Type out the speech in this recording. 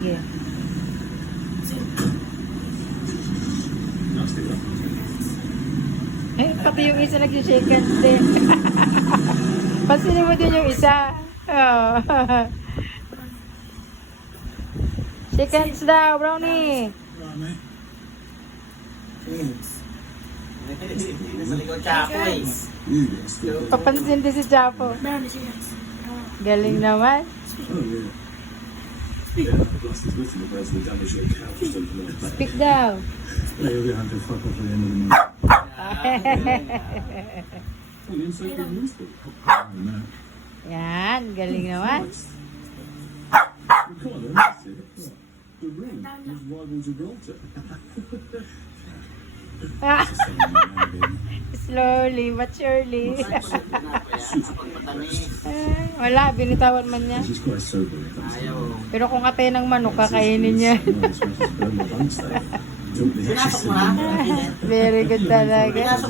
Yeah. Eh, pati yung isa nag-shake hands din. Pansinin mo din yung isa. Oh. Shake hands daw, Brownie. Papansin din si Chapo. Galing naman. Speak daw. Yan, galing naman. Slowly but surely. Wala, binitawan man niya. Pero kung atay ng manok, kakainin niya. Very good talaga.